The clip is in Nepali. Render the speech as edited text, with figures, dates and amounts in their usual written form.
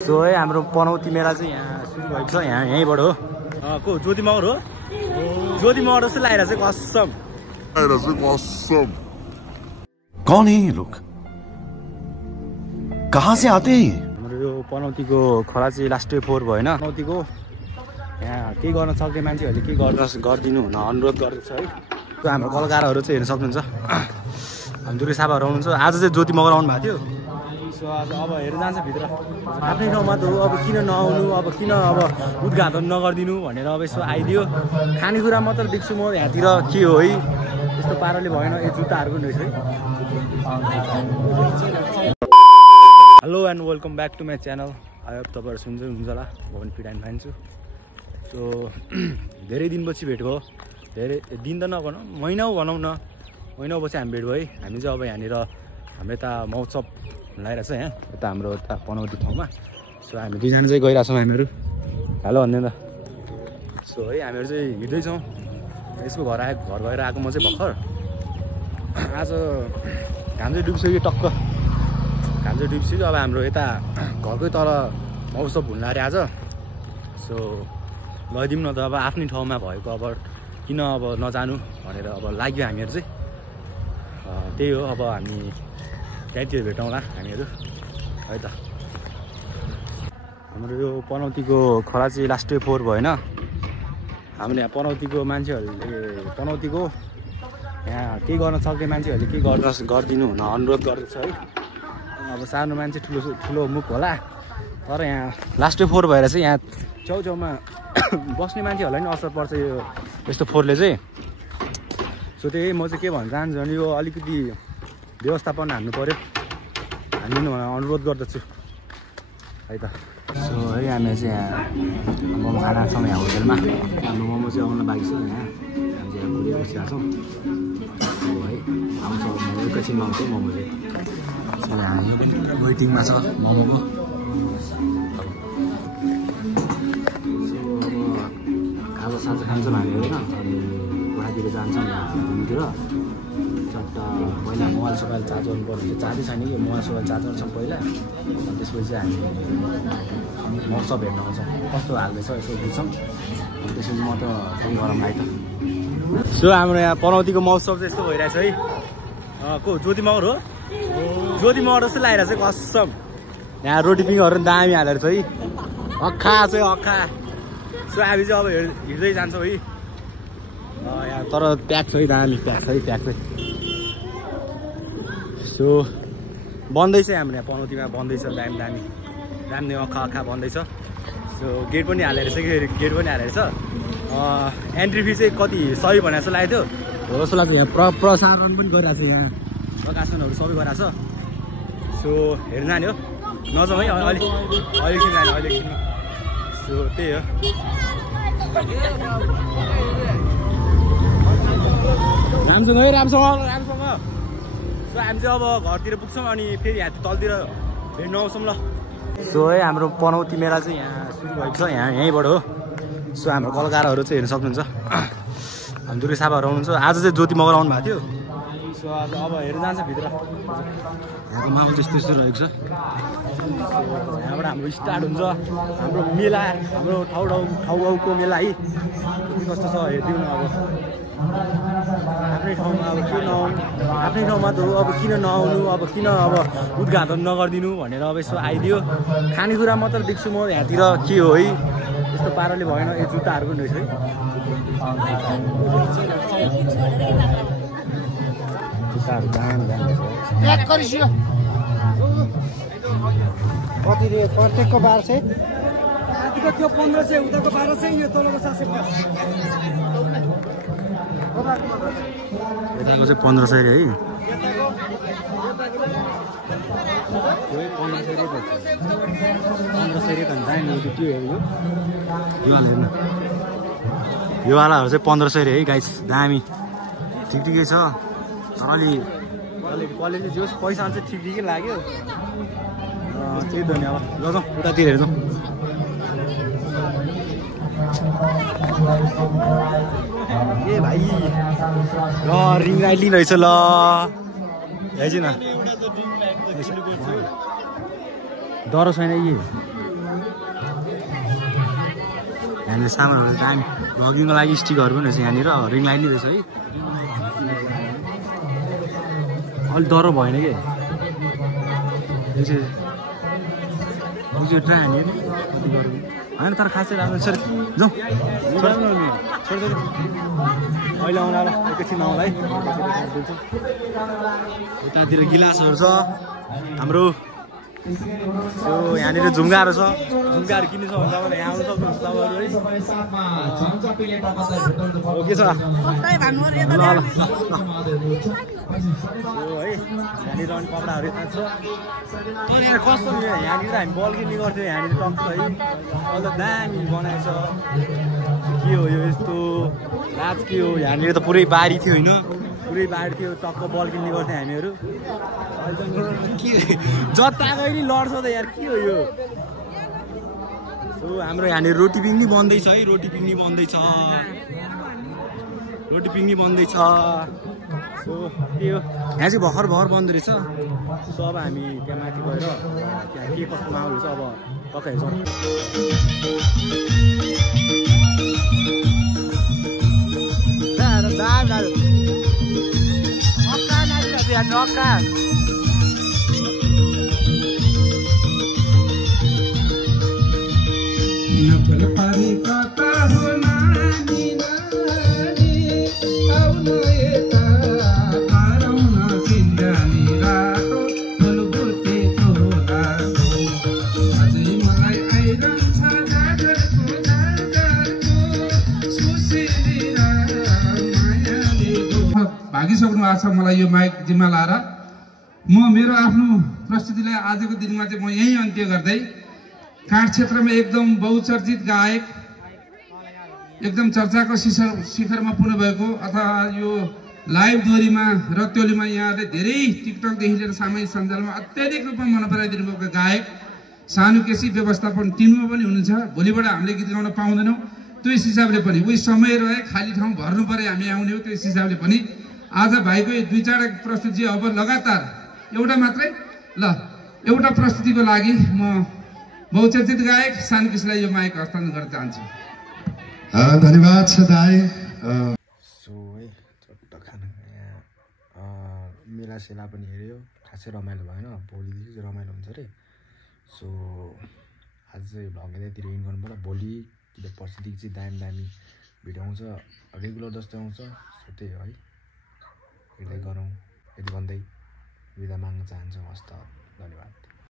सो है हाम्रो पनौती मेला चाहिँ यहाँ सुरु भएको छ यहीँबाट हो को ज्योति मगर हो ज्योति मगर जस्तो लागिरहेको छ कसम कौन है ये लोग कहाँ से आते हैं हाम्रो यो पनौतीको खोला चाहिँ लास्ट फोर भयो हैन पनौतीको यहाँ केही गर्न सक्ने मान्छेहरूले केही गरिदिनु हुन अनुरोध गर्दैछ है त्यो हाम्रो कलाकारहरू चाहिँ हेर्न सक्नुहुन्छ हामी दुर्गे सापाहरू आउनुहुन्छ आज चाहिँ ज्योति मगर आउनु भएको थियो सो आज अब हेर्न जान्छ भित्र आफ्नै ठाउँमा त हो अब किन नआउनु अब किन अब उद्घाटन नगरिदिनु भनेर अब यसो आइदियो खानेकुरा मात्र देख्छु म यहाँतिर के हो है यस्तो पाराले भएन यो जुत्ताहरूको रहेछ है hello and welcome back to my channel I hope तपाईँहरू सुन्दै हुन्छ होला भवन फिट एन्ड फाइन छु सो धेरै दिनपछि भेट भयो धेरै दिन त नभनौँ महिना भनौँ न महिना पछि हामी भेट भयो है हामी चाहिँ अब यहाँनिर हाम्रो यता महोत्सव लगाइरहेको छ यहाँ यता हाम्रो यता पनौती ठाउँमा सो हामी दुईजना चाहिँ गइरहेछौँ हामीहरू हेलो भन्दैन त सो है हामीहरू चाहिँ हिँड्दैछौँ यसको घर गएर आएको म चाहिँ भर्खर आज घाम चाहिँ डुबिसक्यो टक्क घाम चाहिँ डुबिसक्यो अब हाम्रो यता घरकै तल महोत्सव हुन लाग्यो आज सो गइदिउँ न त अब आफ्नै ठाउँमा भएको अब किन अब नजानु भनेर अब लाग्यो हामीहरू चाहिँ त्यही हो अब हामी त्यहाँतिर भेटौँला हामीहरू है त हाम्रो यो पनौतीको खोला चाहिँ लास्ट फोर भयो होइन हामीले यहाँ पनौतीको मान्छेहरूले पनौतीको यहाँ केही गर्न सक्ने मान्छेहरूले केही गरिदिनु हुन अनुरोध गर्दैछ है अब सानो मान्छे ठुलो मुख होला तर यहाँ लास्ट फोर भएर चाहिँ यहाँ छेउछाउमा बस्ने मान्छेहरूलाई नि असर पर्छ यो यस्तो फोरले चाहिँ सो त्यही म चाहिँ के भन्न चाहन्छु भने यो अलिकति व्यवस्थापन हान्नु पऱ्यो हानिदिनु अनुरोध गर्दछु है त सो है हामी चाहिँ यहाँ मोमो खाना छौँ यहाँ होटेलमा हाम्रो मोमो चाहिँ आउन बाँकी छ यहाँ हामी चाहिँ यहाँ घुरेर बसिरहेको छौँ है आउँछ एकैछिनमा आउँछ मोमो चाहिँ यहाँ वेटिङमा छ मोमोको सो अब खाजा साजा खान्छौँ हामीहरू होइन अनि घोडातिर जान्छौँ रुमतिर चट्टा पहिला मोबाइल सोबाइल चार्ज गर्नु पर्ने चार्जै छैन कि मोबाइल सोबाइल चार्ज गर्छौँ पहिला त्यसपछि चाहिँ हामी महोत्सव हेर्न आउँछौँ कस्तो हाल्दैछ यसो बुझ्छौँ अनि त्यसपछि म त केही गरौँ है त सो हाम्रो यहाँ पनौतीको महोत्सव चाहिँ यस्तो भइरहेछ है को ज्योति मगर हो ज्योति मगर जस्तो लागिरहेछ कसम यहाँ रोटी पिङहरू पनि दामी हालेर छ है अक्खा चाहिँ अक्खा सो हामी चाहिँ अब हिँड्दै जान्छौँ है यहाँ तर प्याक छ है दामी प्याक छ है प्याक चाहिँ सो बन्दैछ हाम्रो यहाँ पनौतीमा बन्दैछ दामी दामी दामी अक्खा अक्खा बन्दैछ सो गेट पनि हालेर छ कि गेट पनि हालेर छ एन्ट्री फी चाहिँ कति 100 भनेर जस्तो लागेको थियो हो जस्तो लाग्छ यहाँ प्रसारण पनि गरिरहेको छ यहाँ प्रकाशनहरू सबै गरिरहेको छ सो हेर्न जाने हो नजाउँ है अलिकति जाने अलिकति सो त्यही हो राम्रोसँग है राम्रोसँग सो हामी चाहिँ अब घरतिर पुग्छौँ अनि फेरि यहाँ तलतिर भेट्न आउँछौँ ल सो है हाम्रो पनौती मेला चाहिँ यहाँ सुरु भएको छ यहीँबाट हो सो हाम्रो कलाकारहरू चाहिँ हेर्न सक्नुहुन्छ हामी दुर्गे सापाहरू आउनुहुन्छ आज चाहिँ ज्योति मगर आउनु भएको थियो सो आज अब हेर्न जान्छ भित्र यहाँको माहौल त्यस्तो यस्तो रहेको छ यहाँबाट हाम्रो स्टार्ट हुन्छ हाम्रो मेला हाम्रो ठाउँ ठाउँको मेला है कस्तो छ हेरिदिउँ न अब आफ्नै ठाउँमा अब के नआउनु आफ्नै ठाउँमा त हो अब किन नआउनु अब किन अब उद्घाटन नगरिदिनु भनेर अब यसो आइदियो खानेकुरा मात्र देख्छु म यहाँतिर के हो है यस्तो पाराले भएन यो जुत्ताहरूको रहेछ है जुत्ताहरू दाम कति रे प्रत्येकको 1200 यतिको त्यो 1500 उताको 1200 यो तलको 750 यताको चाहिँ 1500 रे है यो 1500 रे 1500 रे भन्दा दामी हो त्यो हो यो हेर्न यो वालाहरू चाहिँ 1500 रे है गाइस दामी ठिकै छ अलि क्वालिटी जोस् पैसा चाहिँ ठिकै लाग्यो त्यही त नि अब ल जाउँ उतातिर हेर्छौँ ए भाइ ल रिङ लाइट लिइरहेछ ल हेर्छु न डर छैन यी यहाँनिर सामानहरू दामी भ्लगिङको लागि स्टिकहरू पनि रहेछ यहाँनिर रिङ लाइट नै रहेछ है अलिक डर भएन कि ट्राई हान्यो नि होइन तर खासै राम्रो सर जाउँ छोड अहिले आउनु होला एकैछिन आउँला है यतातिर गिलासहरू छ हाम्रो त्यो यहाँनिर झुम्गाहरू छ झुम्गाहरू किन्नु छ भने तपाईँले यहाँ आउनु सक्नुहुन्छ तपाईँहरू है के छ है यहाँनिर अनि कपडाहरू यता छ यहाँ कस्तो यहाँनिर हामी बल किन्ने गर्थ्यौँ यहाँनिर टक्क है अन्त दामी बनाएछ के हो यो यस्तो रात के हो यहाँनिर त पुरै बारी थियो होइन पुरै बारी थियो टक्क बल किन्ने गर्थ्यौँ हामीहरू के जता गयो नि लड्छ त यार के हो यो सो हाम्रो यहाँनिर रोटी पिङ नि बन्दैछ है रोटी पिङ नि बन्दैछ सो के हो यहाँ चाहिँ भर्खर बन्द रहेछ सो अब हामी त्यहाँ माथि गएर त्यहाँ के कस्तो माहौल छ अब टक्कै हेर्छौँ भागिसक्नु भएको छ मलाई यो माइक जिम्मा लाएर म मेरो आफ्नो प्रस्तुतिलाई आजको दिनमा चाहिँ म यही अन्त्य गर्दै काठ क्षेत्रमा एकदम बहुचर्चित गायक एकदम चर्चाको शिखरमा पुग्नु भएको अथवा यो लाइभ दोहोरीमा रत्योलीमा यहाँले धेरै टिकटकदेखि लिएर सामाजिक सञ्जालमा अत्याधिक रूपमा मन पराइदिनु भएको गायक सानु केसी व्यवस्थापन टिममा पनि हुनुहुन्छ भोलिबाट हामीले गीत गाउन पाउँदैनौँ त्यो हिसाबले पनि उही समय रहे खाली ठाउँ भर्नु पऱ्यो हामी आउने हो त्यो हिसाबले पनि आज भाइको दुई चारवटा प्रस्तुति अब लगातार एउटा मात्रै ल एउटा प्रस्तुतिको लागि म बहुचर्चित गायक सानु केसीलाई यो माइक हस्तान्तरण गर्न चाहन्छु धन्यवाद छ दाइ सो है चट्ट खाना यहाँ मेला सेला पनि हेऱ्यो खासै रमाइलो भएन भोलिदेखि चाहिँ रमाइलो हुन्छ अरे सो आज चाहिँ भ्लग यतातिर इन गर्नु पर्यो भोलि कि पर्सिदेखि चाहिँ दामी भिडियो आउँछ रेगुलर जस्तै आउँछ सो त्यही हो है हेर्दै गरौँ यति भन्दै बिदा माग्न चाहन्छु हस्त धन्यवाद।